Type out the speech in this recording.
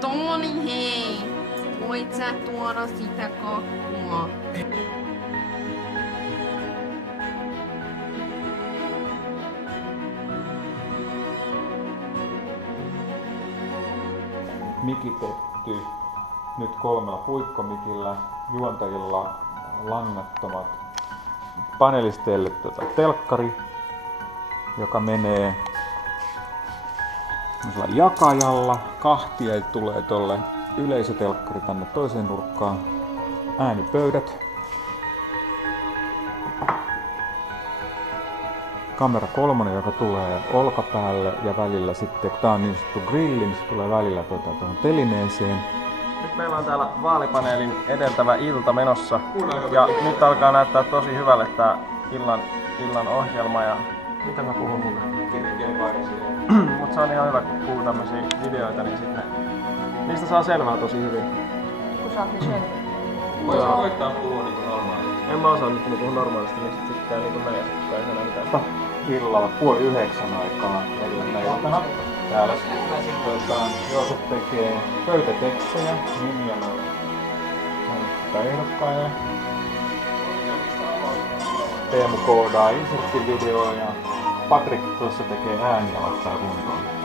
Toni, hei! Voit sä tuoda sitä kakkua? Mikitetty nyt 3 puikkomikillä, juontajilla langattomat panelisteille telkkari, joka menee jakajalla kahtia ja tulee tolle yleisötelkkari tänne toiseen nurkkaan, äänipöydät, kamera 3, joka tulee olkapäälle ja välillä sitten, kun tää on niin sanottu grilli, niin se tulee välillä tuohon telineeseen. Nyt meillä on täällä vaalipaneelin edeltävä ilta menossa ja nyt alkaa näyttää tosi hyvälle tää illan ohjelma ja mitä mä puhun mulle? Mut se on ihan hyvä, kun puhuu tämmösiä videoita, niin sitten niistä saa selvää tosi hyvin. Kun sä oot niin chef. Voisi koittaa puhua niinku normaalisti. En mä osaa nyt puhua normaalisti, niin sitten käy niinku menee, sitten ei enää mitään. Illalla 8:30 aikaa neljänä iltana. Täällä Joosep tekee pöytätekstejä nimiä ehdokkaille. Teemu koodaa inserttivideoa ja Patrik tuossa tekee ääniä laittaa kuntoon.